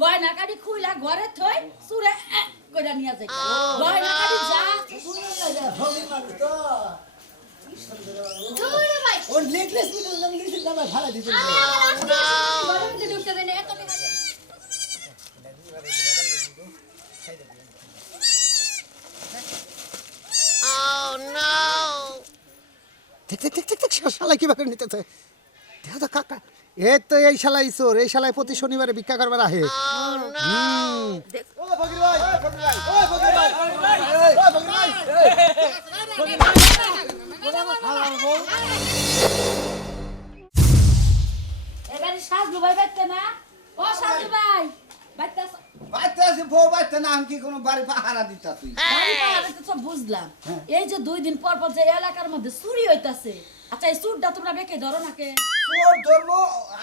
গয়না কাটি খুইলা ঘরে থই সুরে কইরা নিয়া যায় গয়না কাটি যা হবির মানুষ তো। দূরে ভাই। ওর নেকলেস মিলে নেকলেস দাম ভাড়া দিতে ঘরের মধ্যে ঢুকতে দেন এত টাকা দিয়ে। ঠিক ঠিক ঠিক ঠিক ঠিক শালাই কীভাবে নিতেছে? দেখো তো কাকা। এ তো এই শালাই চোর এই শালাই প্রতি শনিবারে ভিক্ষা করবার আহে। বুঝলাম। এই যে দুই দিন পর পর যে এলাকার মধ্যে চুরি হইতাছে আচ্ছা এই চুরটা তোমরা বেঁকে ধরো নাকে? তোর ধর্ম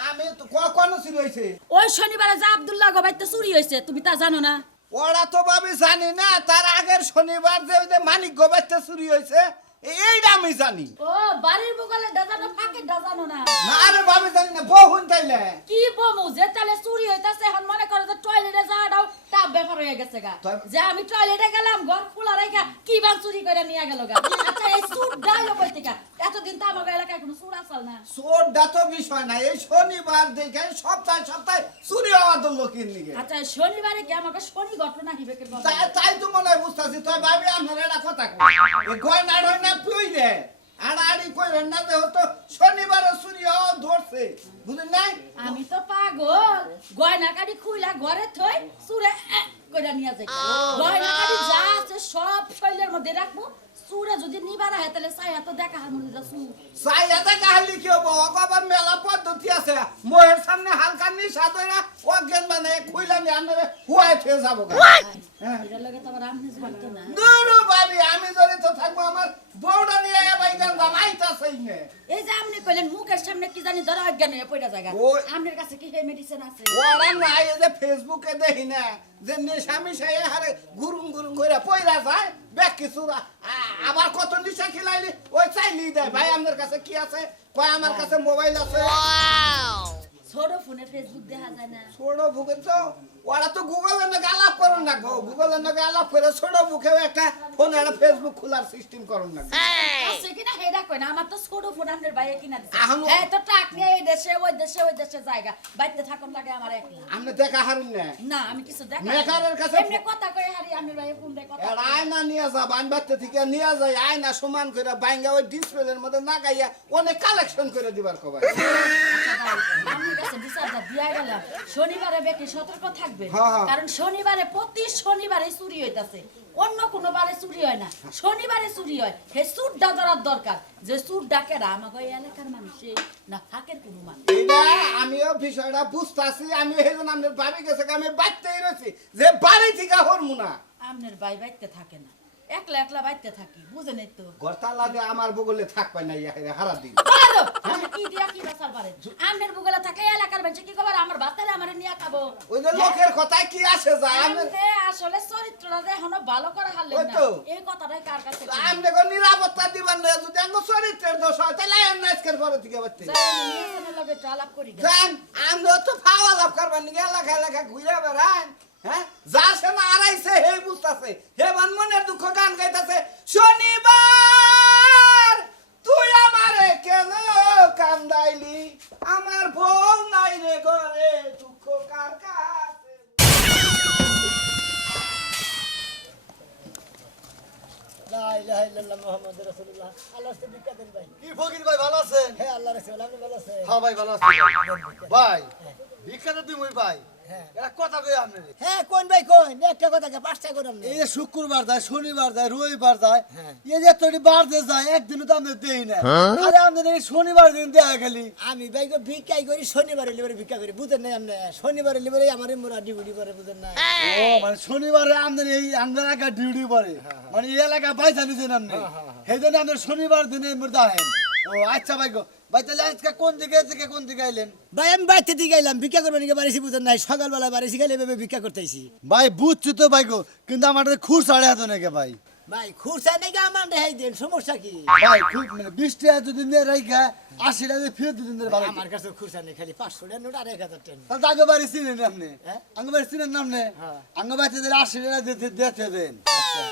আমি তো কখনো ছিল হয়েছে ওই শনিবারে যে আব্দুল্লাহ গবাইতে চুরি হয়েছে তুমি তা জানো না? ওরা তো ভাবি জানি না তার আগের শনিবার যে মানিক গোবাইতে চুরি হয়েছে এইটা আমি জানি। ও বাড়ির বগলে ডাজানো ফাঁকে ডাজানো না? না আরে ভাবি জানি না বহুন তাইলে। কি বমু যে তাহলে চুরি হইতাছে এখন মনে করে যে টয়লেটে হয়ে গেছে গা। যে আমি টয়লেটে গেলাম ঘর খোলা রেখা কি বান চুরি করে নিয়ে গেল গা? আচ্ছা এই চুর ডাইলো কই থেকে এতদিন তো আমার এলাকায় কোনো চুর আসল না। চোরটা তো বিষয় না এই শনিবার দেখে সপ্তাহে সপ্তাহে চুরি হওয়া তো লোকের নিকে আচ্ছা শনিবারে কি আমাকে শনি ঘটনা হিবেকে বল? তাই তো মনে হয় বুঝতেছি তুই ভাবি আমার এটা কথা কই। গয়না টয়না পুইলে আড়াআড়ি কইরেন না যে হতো শনিবারে চুরি হওয়া ধরছে বুঝলেন নাই? আমি তো পাগল গয়না কাটি খুইলা ঘরে থই সুরে কইরা নিয়ে যাই গয়না কাটি যা আছে সব শৈলের মধ্যে রাখব। সুরে যদি নিবার হয় তাহলে সাইয়া তো দেখা হার মধ্যে সুর। সাইয়াতে কাহালি কি হব? আবার মেলা পদ্ধতি আছে। মোহের সামনে হালকা নিশা দইরা অজ্ঞান মানে খুইলা নিয়ে আনরে হুয়াই থেকে যাব গা। হ্যাঁ। না দুরু বাবি আমি যদি তো থাকব আমার বউটা নিয়ে এবার গান জানাইতাছেই নে এই যে আপনি কইলেন মুখের সামনে কি জানি ধরা অজ্ঞান হয়ে পড়ে জায়গা। ওই- আপনার কাছে কি সেই মেডিসিন আছে? ওরা নাই এই যে ফেসবুকে দেখি না যে নেশা মিশাই হারে গুরুম গুরুম করে পয়রা যায় ব্যাগ কিছু আ- আবার কত নিশা খিলাইলি ওই চাইলি দেয়। ভাই আমাদের কাছে কি আছে? কয় আমার কাছে মোবাইল আছে। ছোট ফোনে ফেসবুক দেখা যায় না। ছোট বুকে তো ওরা তো গুগলের নাকি আলাপ করেন না গো। গুগলের নাকি আলাপ করে ছোট বুকেও একটা ফোন একটা ফেসবুক খোলার সিস্টেম করেন না আছে কিনা হেডা কই না আমার তো ছোট ফোন আপনার বাইরে কিনা দিছে। আহানো- তো ট্রাক নিয়ে এই দেশে ওই দেশে ওই দেশে জায়গা। বাইতে থাকুন লাগে আমার একলা আপনি দেখা হারুন না। না আমি কিছু দেখা মেকারের কাছে- এমনি কথা কই হারি আমি ভাই ফোন দেয় কথা এর আয়না নিয়ে যা বানবাতে থেকে নিয়ে যায় আয়না সমান বাইঙ্গা ওই ডিসপ্লের মধ্যে না গাইয়া অনেক কালেকশন করে দিবার কবাই। আচ্ছা কাছে বিচারটা দিয়া গেলাম। শনিবারে সতর্ক থাকবে হ্যাঁ, হ্যাঁ। কারণ শনিবারে প্রতি শনিবারে চুরি হইতাছে। অন্য কোনো বারে চুরি হয় না। শনিবারে চুরি হয়। হে চুরটা ধরার দরকার। যে চুর ডাকেরা আমাকে এই এলাকার মানুষে না ফাঁকের কোনো মানুষ। আমিও বিষয়টা বুঝতেছি আমি জন্য আমাদের বাড়ি গেছে আমি বাড়তেই রয়েছি। যে বাড়ি থেকে হরমু না। আমনের বাই বাইতে থাকে না। একলা একলা বাইতে থাকি বুঝে নেই তো। গরতালা দিয়ে আমার বগলে থাকবে না ইয়া হারা দিন। পারো! কি দিয়া কি বাসার পারেন আমনের বুগলা থাকলে এলাকার মানুষ কি খবর আমার বাতারে আমার নিয়ে খাব? ওই যে লোকের কথায় কি আসে যায় আমি আমনে আসলে চরিত্রটা যে এখনও ভালো করে হারলেন ওই না এই কথাটাই কার কাছে কইবেন? আমি দেখো নিরাপত্তা দিবার না যদি আমার চরিত্রের দোষ হয় তাহলে আমি আজকের পরে থেকে আমি লগে আলাপ করি জান আমরা তো ফাওয়া লাভ করবার নিগে এলাকা এলাকা ঘুরে বেড়ান হ্যাঁ? যাচ্ছে না আড়াইছে হে বুঝতাছে হে বান মনের দুঃখ গান গাইতাছে শনিবার তুই আমারে কেন কান্দাইলি? আমার বউ নাই রে ঘরে দুঃখ কার কাছে? লা ইলাহা ইল্লাল্লাহ মুহাম্মাদুর রাসূলুল্লাহ। আল্লাহ রাস্তায় ভিক্ষা দেন ভাই। কি ফকির ভাই ভালো আছেন? হে আল্লাহ রাসূল আপনি ভালো আছেন হ্যাঁ ভাই ভালো আছি। ভাই ভিক্ষা তো তুমি ভাই। হ্যাঁ। হ্যাঁ কোন ভাই কোন? একটা কথা পাঁচটা করলাম এই যে শুক্রবার যায় শনিবার যায় রবিবার যায় হ্যাঁ। এই যে তোর বার যে যায় একদিনও তো আমরা দেই না। আরে আমাদের এই শনিবার দিন দেয়া গেলি আমি ভাই গো ভিক্ষাই করি শনিবারে লিবারে ভিক্ষা করি বুঝেন নাই আপনি? শনিবারে লিবারে আমার মোরা ডিউটি করে বুঝেন না ও মানে শনিবারে আমাদের এই আমাদের এলাকা ডিউটি পড়ে মানে এই এলাকা বাইসা নিছেন আপনি। সেই জন্য আমাদের শনিবার দিনে ও আচ্ছা ভাই গো ভাই তাহলে আজকে কোন দিকে থেকে কোন দিকে আইলেন? ভাই আমি বাড়িতে দিয়ে গেলাম ভিক্ষা করবেন নাকি? বাড়িছি বুঝেন নাই সকালবেলা বাড়িছি গেলে ভেবে ভিক্ষা করতেছি ভাই বুঝছি তো ভাই গো কিন্তু আমার খুর সাড়ে হাত নাকি ভাই? ভাই খুরসা নাকি আমার দেখাই দেন সমস্যা কি? ভাই খুব মানে বিশ টাকা যদি নিয়ে রাখা আশি টাকা ফেরত দিতেন ভালো আমার কাছে খুরসা নেই খালি পাঁচশো টাকা নোট আর এক হাজার টাকা তাহলে আগে বাড়ি চিনেন আপনি? হ্যাঁ? আগে বাড়ি চিনেন না আপনি? হ্যাঁ। আগে বাড়িতে দিলে আশি টাকা দিতে দিতে দেন।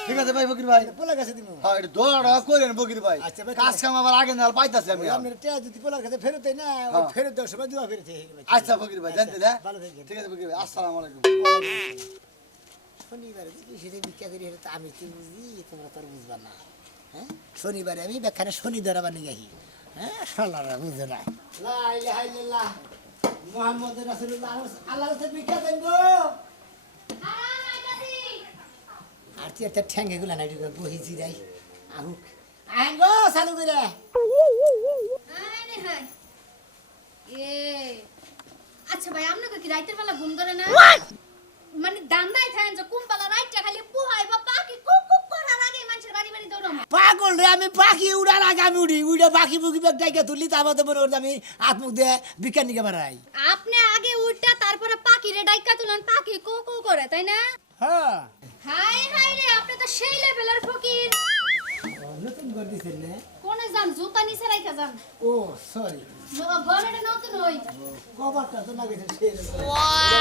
ঠিক আছে ভাই ফকির ভাই। পোলার কাছে দিন হ্যাঁ এটা দৌড়া করেন ফকির ভাই। আচ্ছা, ভাই, কাজ কাম আবার আগে না পাইতাছি আমি। আপনার টাকা যদি পোলার কাছে ফেরত দেয় না হ্যাঁ। ফেরত দেওয়ার সময় দুয়া ফেরত আচ্ছা ফকির ভাই জানতে না ঠিক আছে ফকির ভাই আসসালামু আলাইকুম। শনিবারে দেখি সেটা ভিক্ষা করি তো আমি কি বুঝি? তোমরা তো আর বুঝবা না। হ্যাঁ? শনিবারে আমি বেখানে শনি ধরা বানিয়ে গেছি হ্যাঁ? সালারা বুঝে না। লা ইলাহা ইল্লাল্লাহ। মুহাম্মদ রাসূলুল্লাহ। আল্লাহ ভিক্ষা দেন গো। আর তুই একটা ঠ্যাঙ্গে গুলা নাই ঢুকে বহি জিরাই। আহুক আহেন গো চালু করে আচ্ছা ভাই আপনাকে কি রাইতের বেলা ঘুম ধরে না? মানে দান্দাই থাকেন যে কুম্পালা রাইটটা খালি পুহাই বা পাখি কুক কুক করার আগে মানুষের বাড়ি বাড়ি দৌড়াম পাগল রে আমি পাখি উড়ার আগে আমি উড়ি উড়ে পাখি বুকি ব্যাগ ডাইকে তুলি তারপর তো মনে আমি হাত মুখ দিয়ে বিজ্ঞানীকে বাড়াই আপনি আগে উঠটা তারপরে পাখি রে ডাইকা তুলেন পাখি কু কু করে তাই না? হ্যাঁ। হাই হাই রে আপনি তো সেই লেভেলের ফকির। নতুন করে দিচ্ছেন না? কোনে যান জুতা নিচে রাইখা যান। ও সরি। ঘরে নতুন হই। কভারটা তো সেই না আনি নাই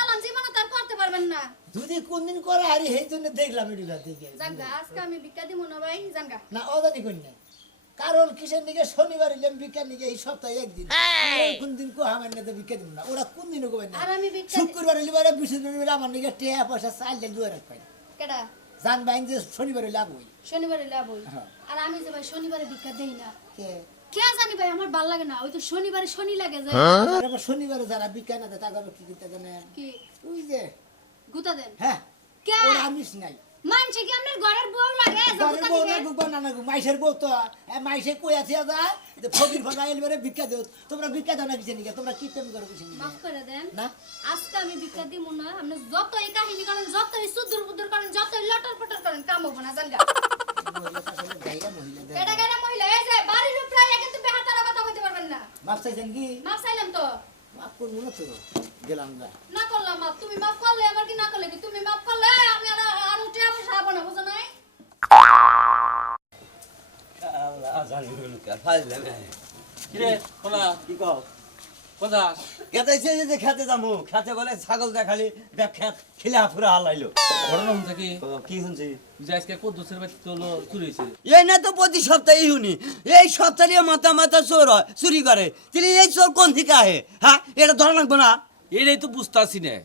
পারবেন না। যদি কোনদিন করে আরে সেই জন্য দেখলাম এগুলা দেখে। জানগা আজকে আমি ভিক্ষা দিব না ভাই জানগা না অদানি করি না কারণ কিসের দিকে শনিবার দিকে এই সপ্তাহে একদিন। কোন দিন কো আমার না দিব না। ওরা কোন দিনও না। আর আমি ভিক্ষা শুক্রবার বৃহস্পতিবার আমার নিকে টেয়া পয়সা চাল দুয়ার রাখবে। কেডা? জান বাইন যে শনিবার লাভ হই। শনিবারে লাভ হই। হ্যাঁ। আর আমি যে ভাই শনিবারে ভিক্ষা দেই না। কে? কে জানি ভাই আমার ভালো লাগে না। ওই তো শনিবারে শনি লাগে যে। আর আবার শনিবারে যারা বিজ্ঞান আছে তাকে আবার কি করতে জানেন কি? ওই যে গুতা দেন। হ্যাঁ কে? আমিষ নাই। মানছে কি আপনার ঘরের বউ লাগে? যে গুতা বউ না গুবা না না গু, মাইসের বউ তো এ, মাইসে কই আছে যায় যে ফকির ফটা এলবারে ভিক্ষা দেও তোমরা ভিক্ষা দাও না কিছু নিকে তোমরা কি প্রেম করো কিছু মাফ করে দেন। না? আজকে আমি ভিক্ষা দিব না আপনি যতই কাহিনী করেন যতই সুদূর বুদুর করেন যতই লটর পটর করেন কাম হব না জানগা। এটা গেলে মহিলা? এই যে বাড়ির উপরে কিন্তু বেহাতারা কথা কইতে পারবেন না। মাপ চাইছেন কি? মাফ চাইলাম তো। মাপ করব না তো। গেলাম যা না করলাম তুমি মাফ করলে আমার কি না করলে কি? তুমি মাফ করলে আমি আর আর উঠে আমি সাবো না বুঝো নাই? কিরে কোনা কি কও কোথা খেতে যে খেতে যাব খেতে বলে ছাগল দেখালি ব্যাখ্যাত খিলা ফুরা হালাইলো। ঘটনা হচ্ছে কি? কি শুনছি? যে আজকে কদ্দুসের বাড়ি তোলো চুরি হয়েছে। এই না তো প্রতি সপ্তাহে শুনি এই সপ্তাহে মাথা মাথা চোর হয় চুরি করে। তিনি এই চোর কোন থেকে আহে? হ্যাঁ এটা ধরা লাগবো না। এটাই তো বুঝতেছি না।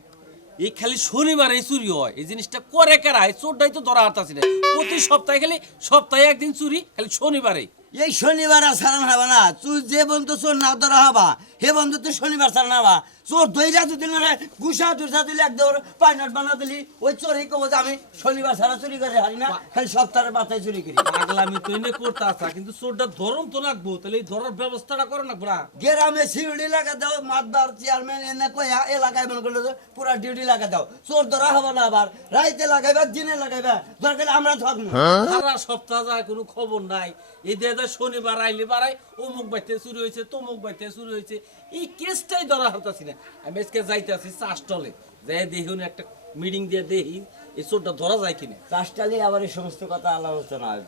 এই খালি শনিবার এই চুরি হয়। এই জিনিসটা করে কারা? এই চোরটাই তো ধরা হারতাছি না। প্রতি সপ্তাহে খালি সপ্তাহে একদিন চুরি, খালি শনিবারে এই শনিবার আর সারান হবা না। তুই যে বন্ধু চোর না ধরা হবা হে বন্ধু তুই শনিবার সারান হবা। চোর দইরা যদি না গুসা টুসা দিলে একদম পাইনাট বানা দিলি। ওই চোরই কব যে আমি শনিবার সারা চুরি করে হারি না খালি সপ্তাহের মাথায় চুরি করি। পাগলামি তো এনে করতে আসা কিন্তু চোরটা ধরন তো লাগবো তাহলে এই ধরার ব্যবস্থাটা করে না পুরা। গ্রামে সিউড়ি লাগা দাও মাতবার চেয়ারম্যান এনে কয়া এলাকায় মনে করলে পুরা ডিউটি লাগা দাও। চোর ধরা হব না আবার রাইতে লাগাইবা দিনে লাগাইবা দরকার আমরা থাকব। সারা সপ্তাহ যায় কোনো খবর নাই। এই দেখা যায় শনিবার আইলে বাড়াই অমুক বাইতে চুরি হয়েছে তমুক বাইতে চুরি হয়েছে এই কেসটাই ধরা হতাছি না। আমি আজকে যাইতে আছি চাষটলে যাই দেখি একটা মিটিং দিয়ে দেখি এই চোরটা ধরা যায় কিনা। চাষটালি আবার এই সমস্ত কথা আলোচনা। হয়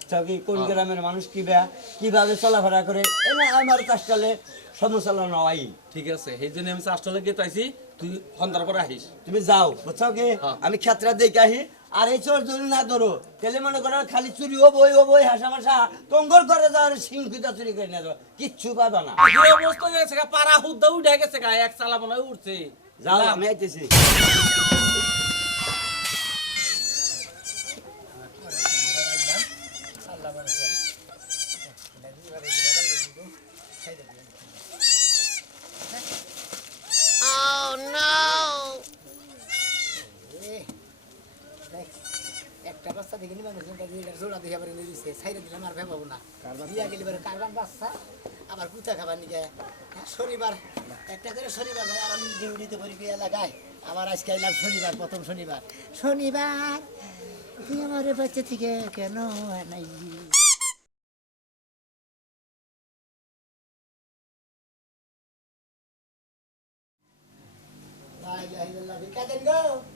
কোন গ্রামের মানুষ কিবা কীভাবে চলাফেরা করে এনে আমার চাষটালে সমস্যা নয় ঠিক আছে সেই জন্য আমি চাষটলে গিয়ে তাইছি তুই সন্ধ্যার পরে আহিস। তুমি যাও বুঝছ কি? হ্যাঁ। আমি ক্ষেত্রা দেখে আহি আর এই চোর যদি না ধরো। তাহলে মনে করো খালি চুরি ও বই ও বই হাসা মাসা টঙ্গর করে যাওয়ার সিংকিতা চুরি করে না কিচ্ছু পাবা না। অবস্থা গেছে পাড়া হুদ্দা উঠে গেছে এক চালা মনে উঠছে। যাও আমি আইতেছি একটা বাচ্চা থেকে নিবান জোড়া দিয়ে আবার এনে দিছে সাইডে দিলাম আর ভেবাবো না দিয়া গেলি পরে কারবান বাচ্চা, আবার কুচা খাবার নিকে শনিবার, একটা করে শনিবার ভাই আর আমি ডিউটিতে করি এলাকায়। আবার আজকে এলাম শনিবার, প্রথম শনিবার। শনিবার আমার বাচ্চা থেকে কেন নাই La ilaha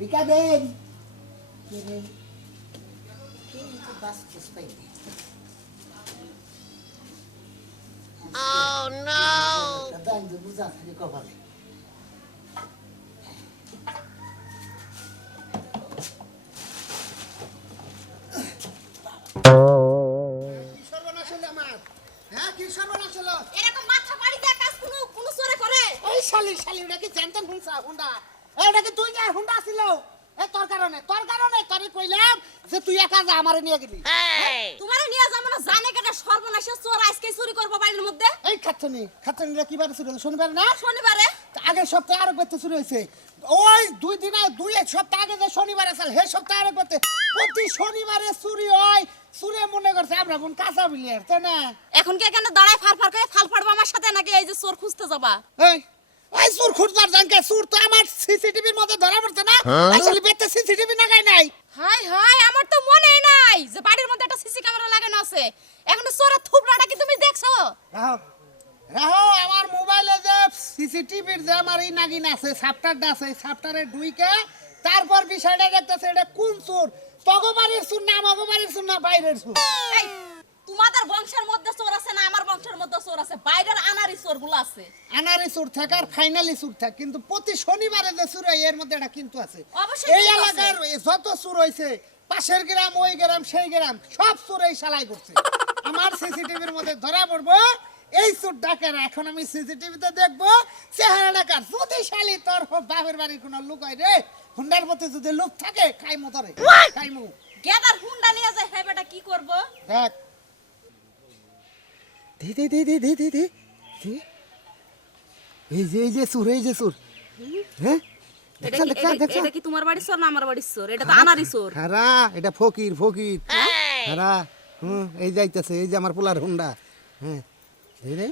Vika din! Kini. Kini ito bastos pa yun. Oh no! Kadang dubusan sa liko balik. এরকম মাথা বাড়িতে কাজ কোনো কোনো সরে করে ওই শালি শালি ওটা কি জানতেন হুন সা এ ওটা কি তুই যা হুন্ডা ছিল। এ তোর কারণে তোর কারণে তোরে কইলাম যে তুই একা যা আমারে নিয়ে গেলি। তোমারে নিয়ে যাব না জানে কেটে সর্বনাশের চোর আজকে চুরি করব বাড়ির মধ্যে? এই খাচ্ছনি খাচ্ছনিরা কি বারে শুরু হলো শনিবার না? শনিবারে? আগের সপ্তাহে আরেক বারতে শুরু হয়েছে। ওই দুই দিন আগে- দুই এক সপ্তাহ আগে যে শনিবার আছে হে সপ্তাহে আরেক বারতে প্রতি শনিবারে চুরি হয় চুরে মনে করছে আমরা বোন কাঁচা বিলিয়ার তাই না? এখন কি এখানে দাঁড়ায় ফার ফার করে ফাল ফাড়বো আমার সাথে নাকি এই যে চোর খুঁজতে যাবা? এই ওই সুর খুঁজবার জানকে সুর তো আমার সিসিটিভির মধ্যে ধরা পড়ছে না? আসলে বেতে সিসিটিভি লাগাই নাই। হাই হাই আমার তো মনেই নাই যে বাড়ির মধ্যে একটা সিসি ক্যামেরা লাগানো আছে। এখন চোরের থুবড়াটা কি তুমি দেখছ? রাহো রাহো আমার মোবাইলে যে সিসিটিভির যে আমার এই নাগিন আছে সাপটারটা আছে সাপটারে ডুইকে তারপর বিষয়টা দেখতেছে এটা কোন সুর তগবাড়ির সুর না মগবাড়ির সুর না বাইরের সুর এই, তোমাদের বংশের মধ্যে চোর আছে না আমার বংশের মধ্যে চোর আছে? বাইরের আনারি চোরগুলো আছে। আনারি সুর থাকে আর ফাইনালি সুর থাকে কিন্তু প্রতি শনিবারে যে হয় এর মধ্যে এটা কিন্তু আছে। অবশ্যই এই এলাকার যত সুর হয়েছে পাশের গ্রাম ওই গ্রাম সেই গ্রাম সব সুর এই শালাই করছে। আমার সিসিটিভির মধ্যে ধরা পড়ব এই সুর ডাকের এখন আমি সিসিটিভিতে দেখব চেহারা ডাকার যদি শালি তোর বাপের বাড়ির কোনো লুক হয় রে হুন্ডার প্রতি যদি লুক থাকে খাইমু তরে খাইমু। গেদার হুন্ডা নিয়ে যায় হ্যাঁ বেটা কি করব? দেখ দে দে দে দে দে দে দে। দে। এই যে এই যে সুর এই যে সুর। হ্যাঁ? দেখছা দেখছা দেখছা কি তোমার বাড়ির চোর না আমার বাড়ির চোর এটা তো আনারি চোর খারা এটা ফকির ফকির। খারা। হুম এই যাইতেছে এই যে আমার পোলার হুন্ডা। হ্যাঁ। এই রে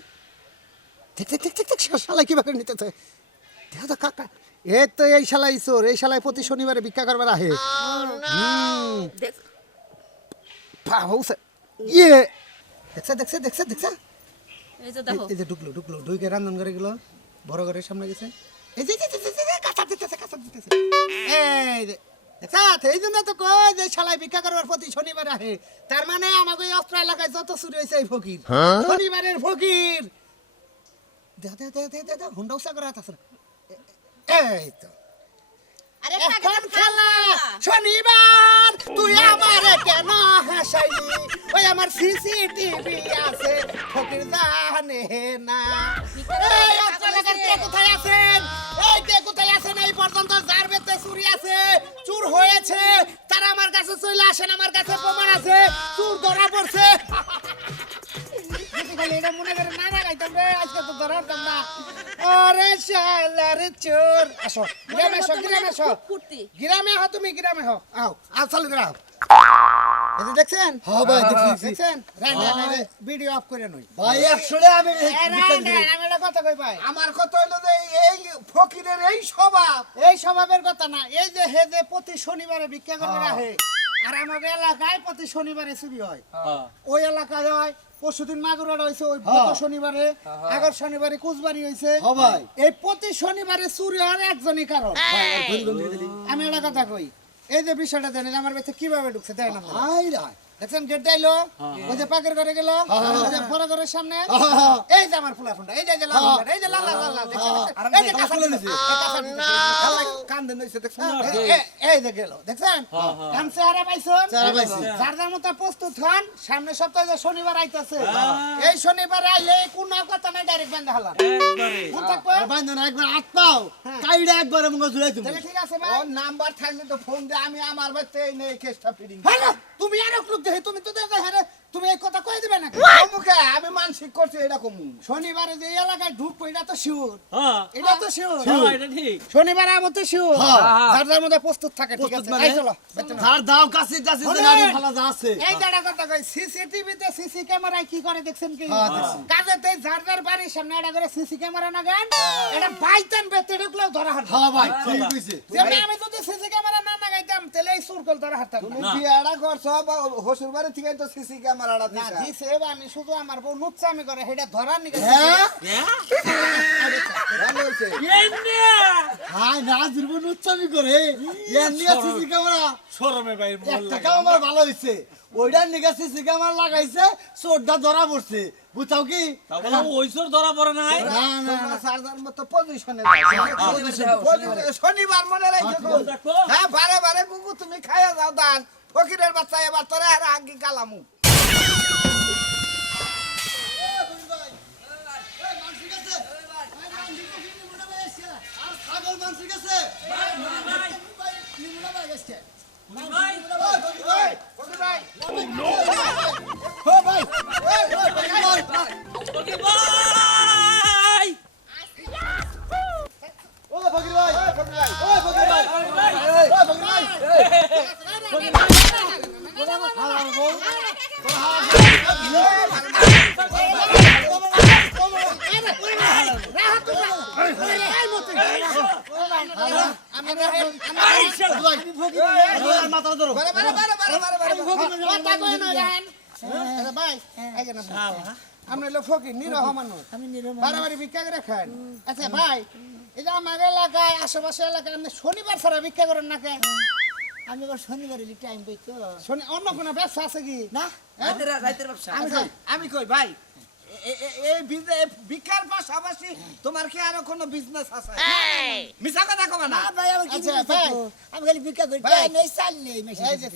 দেখ দেখ দেখ দেখ দেখ শালা কীভাবে নিতেছে? দেখ তো কাকা। এ তো এই শালাই চোর এই শালাই প্রতি শনিবারে ভিক্ষা করবার আহে। দেখ পাউছে ইয়ে! দেখছে দেখছে দেখছে দেখছে। এই যে দেখো। এই যে ঢুকলো ঢুকলো ঢুকে রান্ধন করে গেল বড় ঘরের সামনে গেছে। এই যে যে, যে, যে, যে, যে, কাঁচা দিতেছে কাঁচা দিতেছে। এই যে এই জন্য তো কই যে শালাই ভিক্ষা করবার প্রতি শনিবার আহে তার মানে আমাকে এই অস্ত্র এলাকায় যত চুরি হয়েছে এই ফকির। শনিবারের ফকির। দে দে দে দে দে দে হুন্ডা উসা করে আছে এই তো। আরে এখন খেলা শনিবার। তুই আমারে কেন হাসাইলি? ওই আমার সিসিটিভি আছে ফকির জানে না এই অঞ্চলের কে কোথায় আছেন? এই কে কোথায় আছেন? এই পর্যন্ত যার বেতে চুরি আছে চুর হয়েছে তারা আমার কাছে চলে আসেন আমার কাছে প্রমাণ আছে চুর ধরা পড়ছে। যদি খালি এটা মনে করে না লাগাইতাম রে আজকে তো ধরা হতাম না। আরে শালার চোর। আসো গ্রামে আসো গ্রামে আসো। ফুর্তি গ্রামে হও তুমি গ্রামে হও। আও আও চালু গ্রাম দেখছেন? হ্যাঁ ভাই, দেখছি, দেখছি। দেখছেন? রাইন রাইন ভিডিও অফ করে নই। ভাই একশোটা আমি এই রাইন রাইন আমি একটা কথা কই ভাই? আমার কথা হইল যে এই ফকিরের এই স্বভাব। এই স্বভাবের কথা না এই যে হে যে প্রতি শনিবারে ভিক্ষা রাহে আর আমাদের এলাকায় প্রতি শনিবারে চুরি হয়। ওই এলাকায় হয় পরশুদিন মাগুরাটা হয়েছে ওই গত শনিবারে আগের শনিবারে কুচবাড়ি হয়েছে হ্যাঁ এই প্রতি শনিবারে চুরি হওয়ার একজনই কারণ। আমি একটা কথা কই এই যে বিষয়টা জানেন আমার কাছে কীভাবে ঢুকছে দেয় না হাই রাই দেখছেন গেট ডাইলো ওই যে পাকের ঘরে গেল ওই যে বড় ঘরের সামনে। এই যে আমার ফুলা ফুন্ডা এই যে লাল লাল, এই যে লাল লাল লাল? এই যে কাঁচা দিতেছে, এই কাঁচা দিতেছে। আল্লাহ, কান দেন হইছে, দেখছেন? এই- এই- এই যে গেল দেখছেন? কান চেহারা পাইছেন? চেহারা পাইছি। যার যার মতো প্রস্তুত হন সামনে সপ্তাহে যে শনিবার আইতাছে। এই শনিবার আইলে কোন কথা নাই ডাইরেক্ট বেঁধে হলাম একবারে। না একবার হাত পাও। কাইড়া একবার মঙ্গল জুড়াই তুমি ঠিক আছে ভাই। নাম্বার থাকলে তো ফোন দিয়ে আমি আমার বাড়িতে এই নেই কেসটা হ্যাঁ তুমি আর দেখে তুমি তো দেখে তুমি এই কথা কয়ে দিবে নাকি? মুখে আমি মানসিক করছি এরকম শনিবারে যে এই এলাকায় ঢুকবো এটা তো শিওর হ্যাঁ। এটা তো শিওর হ্যাঁ, এটা ঠিক। শনিবার আমার তো শিওর হ্যাঁ। মধ্যে প্রস্তুত থাকে ঠিক আছে? চলো ধার দাও কাছে কাছে শোনেন। নারী ফালা যা আছে। এই দাঁড়া কথা কই সিসিটিভিতে সিসি ক্যামেরায় কি করে দেখছেন কি? যার বাড়ির সামনে এটা করে সিসি ক্যামেরা না গান এটা বাইতান বেতে ঢুকলেও ধরা হাত হ্যাঁ ভাই ঠিক কইছে। যেমন আমি যদি সিসি ক্যামেরা না লাগাইতাম তাহলে এই সুরকল ধরা হারতাম তুমি না করছ বা হসুর বাড়ি থেকে তো সিসি ক্যামেরাটা না দিছে। দিছে আমি শুধু আমার বউ নুচ্চামি করে সেটা ধরার নিকে হ্যাঁ? ভালো হয়েছে এনে হাই না জিরবো নুচ্চামি করে। এমনি সিসি ক্যামেরা। শরমে ভাই মোর একটা ক্যামেরা ভালো হইছে। ওইটার নিগা সিসি ক্যামেরা লাগাইছে চোরটা ধরা পড়ছে। বুঝাও কি? তারপরে ওইসর ধরা পড়ে নাই? না না তোমরা চারজন মতো পজিশনে শনিবার মনে রাখো হ্যাঁ বারে বারে কুকু তুমি খাইয়া যাও দান ফকিরের বাচ্চা এবার তোরা আর আগে গালামু ভাই নিরম ভিক্ষা করে খান আচ্ছা ভাই এই যে আমার এলাকায় আশেপাশে এলাকায় আপনি শনিবার ছাড়া ভিক্ষা করেন না কেন? আমি আবার শনিবারে টাইম পাই তো। শনি অন্য কোনো ব্যবসা আছে কি? না আমি কই আমি কই ভাই এ- এ- এই বিজনে- ভিক্ষার পাশাপাশি তোমার কি আরও কোনো বিজনেস আছে? মিছা কথা কবে না। ভাই আমার কি আচ্ছা, ভাই। আমি খালি ভিক্ষা করি। টাইম এই যে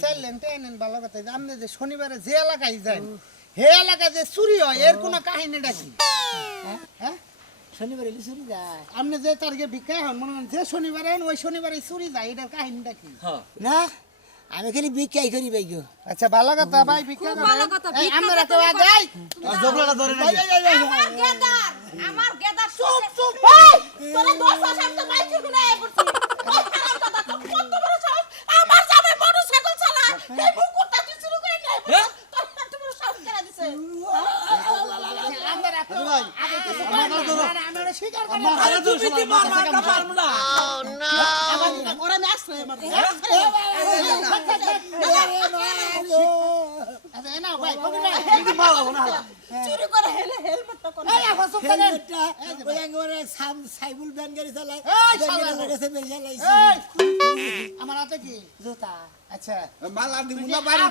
ভালো কথা। আপনি যে শনিবারে যে এলাকায় যান হে এলাকায় যে চুরি হয় এর কোনো কাহিনীটা কি হ্যাঁ শনিবারে এলি চুরি যায় আপনি যে তারিখে ভিক্ষা হন মনে করেন যে শনিবারে হন, ওই শনিবারে চুরি যায় এটার কাহিনীটা কি না আমি খালি ভিক্ষাই করি ভাই গো আচ্ছা ভালো কথা ভাই ভিক্ষা করেন ভালো কথা, এই, ভিক্ষা আপনারা করতে কেউ হবে। আগে জবলাটা ধরে নাকি আমার গেদার আমার গেদার চুপ চুপ তোরা দশ হাজার তো মাই চুপ না এ করছিস ওই খারাপ কথা তো কত বড় সাহস আমার জামাই মোটরসাইকেল চালা তুই শুরু করে নে তোর এত বড় আপনারা কেউ ভাই, আগে কিছু আমার। না, আমরা স্বীকার করি আমার ধরো, তুমি কি শালা, মারবা মাথা না পারব না ওরা ম্যাচ নেই আমার আচ্ছা এ নাও ভাই কবি ভাই কিন্তু মারাবো না চুরি করে হেলে হেলমেটটা করে এই থাকেন হেলমেটটা ওই একেবারে সাম- সাইবুল ব্যান গাড়ি চালায় এই শালা। গাড়ির কাছে বেশি আমার হাতে কি জুতা আচ্ছা মালা দিব তুই না বাড়ি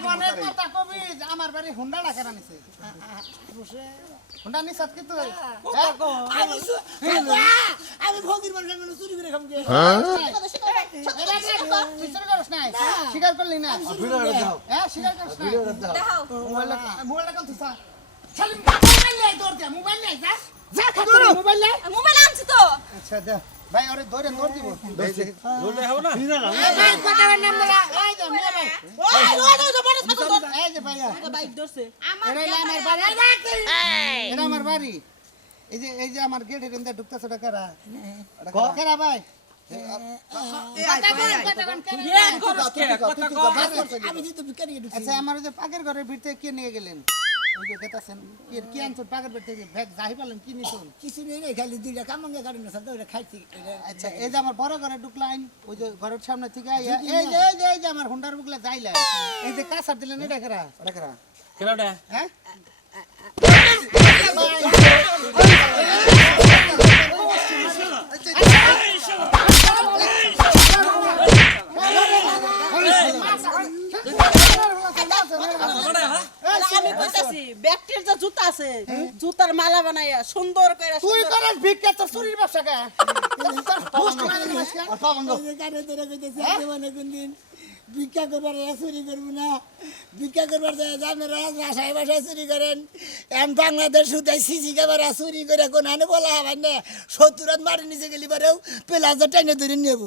যে আমার বাড়ি হুন্ডা ডাকে নিছে হুন্ডা নিছাত কিন্তু হ্যাঁ? আমি ফকির মানুষ আমি চুরি করে খাম গে। এটা কি? তুই চুরি করিস নাই? স্বীকার করলি না হ্যাঁ স্বীকার দাও দেখাও মোবাইলটা মোবাইলটা কোন তুই খালি মোবাইল নাই তোর দিয়া মোবাইল নাই যা যা খাতুর মোবাইল নাই মোবাইল আনছি তো আচ্ছা দে ভাই ওরে ধরে ধর দিব বললে হবে না না ভাই কথার নাম বলা এই যে মোবাইল ওই ওই ওই যে বাইক ধরছে এটা আমার বাড়ি এটা আমার বাড়ি এই যে এই যে আমার গেটের মধ্যে ঢুকতেছে ওটা কারা কারা ভাই আচ্ছা আমার ওই যে পাকের ঘরের কে নিয়ে গেলেন ওই যে গেতাছেন কি কি আনছেন পাকের ভিতরে থেকে ব্যাগ যাই পারলেন কি নিছেন কিছু নেই রে খালি দুইটা কামাঙ্গা গাড়ি না সাথে ওটা খাইছি আচ্ছা এই যে আমার বড় ঘরে ঢুকলাইন ওই যে ঘরের সামনে থেকে আইয়া, এই যে এই যে এই যে আমার হুন্ডার বুকলা যাইলা এই যে কাঁচার দিলেন এটা কেরা এটা কেরা কেনটা হ্যাঁ আমারে কইতাছি ব্যক্তির যে জুতা আছে জুতার মালা বানাইয়া সুন্দর করে তুই করিস ভিক্ষা তোর চুরির ব্যবসা কে মনে ভিক্ষা করবার চুরি করব না। ভিক্ষা করবার বাসায় বাসায় চুরি করেন। এখন বাংলাদেশ শুধু সিসি ক্যামেরা চুরি করে কোন বলা হবেন না। সত্তর মারি নিচে গেলি পরেও পেলাজা টেনে ধরে নেব।